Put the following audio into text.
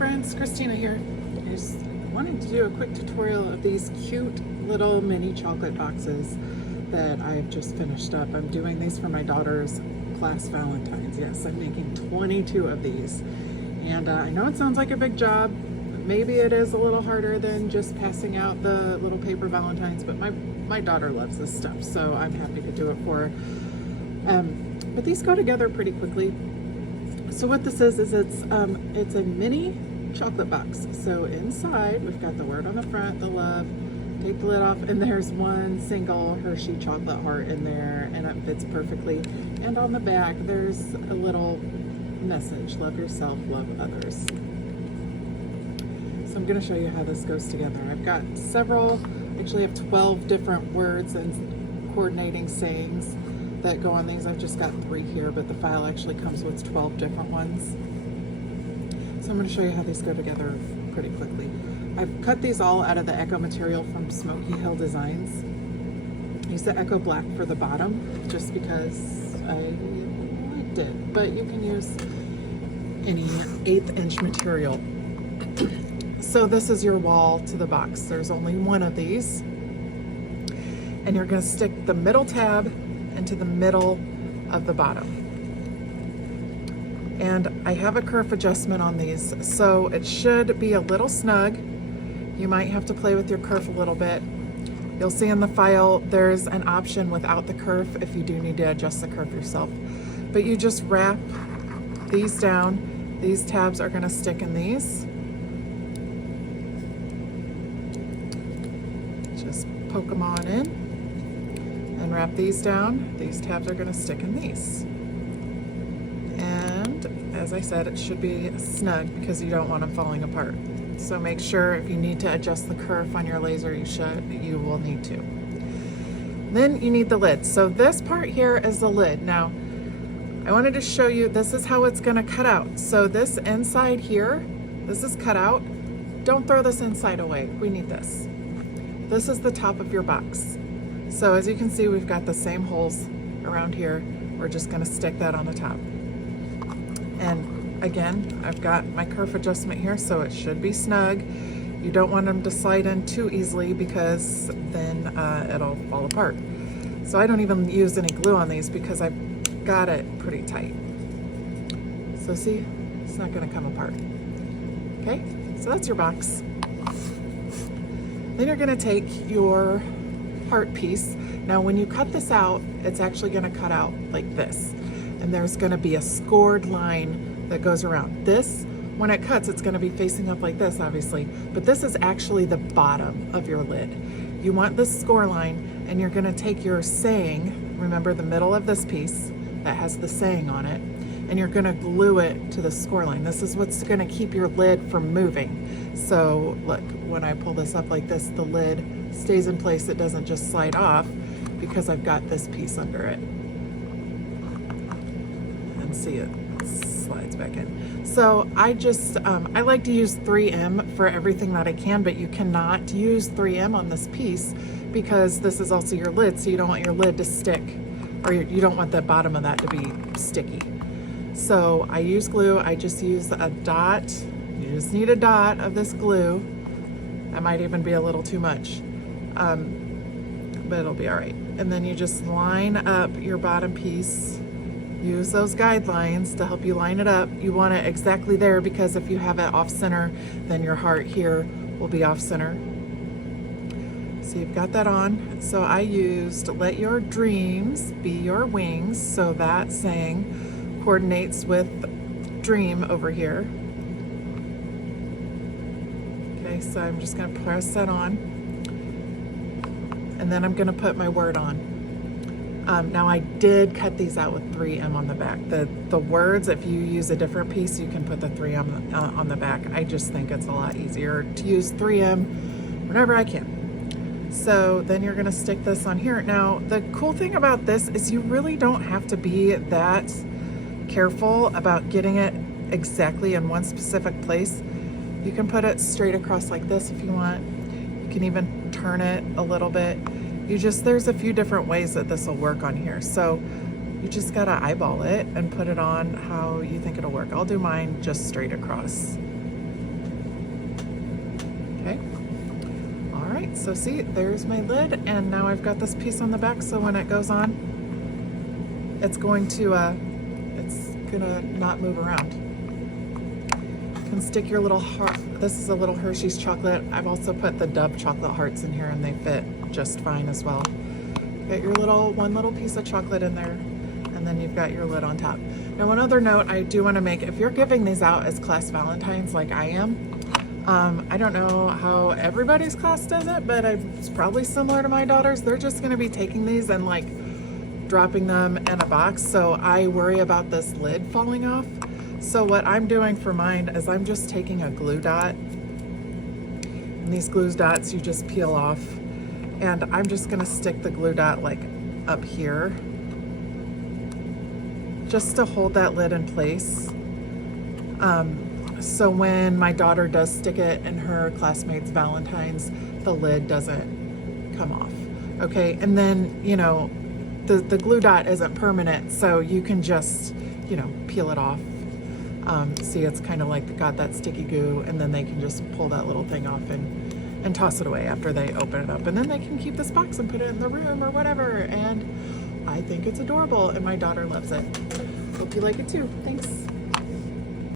friends, Christina here. I just wanted to do a quick tutorial of these cute little mini chocolate boxes that I've just finished up. I'm doing these for my daughter's class Valentine's. Yes, I'm making 22 of these. And I know it sounds like a big job. Maybe it is a little harder than just passing out the little paper Valentines, but my daughter loves this stuff, so I'm happy to do it for her. But these go together pretty quickly. So what this is it's a mini chocolate box. So inside we've got the word on the front, the love. Take the lid off, and there's one single Hershey chocolate heart in there, and it fits perfectly. And on the back there's a little message: love yourself, love others. So I'm going to show you how this goes together. I've got several, actually I have 12 different words and coordinating sayings that go on these. I've just got 3 here, but the file actually comes with 12 different ones. So I'm going to show you how these go together pretty quickly. I've cut these all out of the Echo material from Smokey Hill Designs. I used the Echo Black for the bottom just because I liked it, but you can use any 1/8 inch material. So this is your wall to the box. There's only one of these, and you're going to stick the middle tab into the middle of the bottom. And I have a kerf adjustment on these, so it should be a little snug. You might have to play with your kerf a little bit. You'll see in the file there's an option without the kerf if you do need to adjust the kerf yourself. But you just wrap these down. These tabs are going to stick in these. Just poke them on in and wrap these down. These tabs are going to stick in these. And as I said, it should be snug because you don't want them falling apart. So make sure if you need to adjust the kerf on your laser, you will need to. Then you need the lid. So this part here is the lid. Now, I wanted to show you, this is how it's going to cut out. So this inside here, this is cut out. Don't throw this inside away. We need this. This is the top of your box. So as you can see, we've got the same holes around here. We're just going to stick that on the top. And again, I've got my kerf adjustment here, so it should be snug. You don't want them to slide in too easily because then it'll fall apart. So I don't even use any glue on these because I've got it pretty tight. So see, it's not going to come apart. Okay, so that's your box. Then you're going to take your heart piece. Now when you cut this out, it's actually going to cut out like this. And there's going to be a scored line that goes around. This, when it cuts, it's going to be facing up like this, obviously, but this is actually the bottom of your lid. You want this score line, and you're going to take your saying, remember the middle of this piece that has the saying on it, and you're going to glue it to the score line. This is what's going to keep your lid from moving. So look, when I pull this up like this, the lid stays in place. It doesn't just slide off because I've got this piece under it. And see, it slides back in. So I just, I like to use 3M for everything that I can, but you cannot use 3M on this piece because this is also your lid, so you don't want your lid to stick, or you don't want the bottom of that to be sticky. So I use glue. I just use a dot. You just need a dot of this glue. That might even be a little too much, but it'll be all right. And then you just line up your bottom piece. Use those guidelines to help you line it up. You want it exactly there because if you have it off center, then your heart here will be off center. So you've got that on. So I used let your dreams be your wings. So that saying coordinates with dream over here. Okay, so I'm just gonna press that on. And then I'm gonna put my word on. Now I did cut these out with 3M on the back. The words, if you use a different piece, you can put the 3M on the back. I just think it's a lot easier to use 3M whenever I can. So then you're gonna stick this on here. Now, the cool thing about this is you really don't have to be that careful about getting it exactly in one specific place. You can put it straight across like this if you want. You can even turn it a little bit. There's a few different ways that this will work on here. So You just gotta eyeball it and put it on how you think it'll work. I'll do mine just straight across. Okay. All right, so see, there's my lid, and now I've got this piece on the back, so when it goes on, it's gonna not move around. You can stick your little heart. This is a little Hershey's chocolate. I've also put the Dove chocolate hearts in here, and they fit just fine as well. Get your one little piece of chocolate in there, and then you've got your lid on top. Now, one other note I do want to make, if you're giving these out as class Valentines like I am, I don't know how everybody's class does it, but it's probably similar to my daughters. They're just going to be taking these and like dropping them in a box, so I worry about this lid falling off. So what I'm doing for mine is I'm just taking a glue dot, and these glue dots you just peel off, and I'm just going to stick the glue dot like up here just to hold that lid in place. So when my daughter does stick it in her classmates' Valentines, the lid doesn't come off. Okay, and then, you know, the glue dot isn't permanent, so you can just, you know, peel it off. See, it's kind of like got that sticky goo, and then they can just pull that little thing off and toss it away after they open it up. And then they can keep this box and put it in the room or whatever. And I think it's adorable, and my daughter loves it. Hope you like it too. Thanks.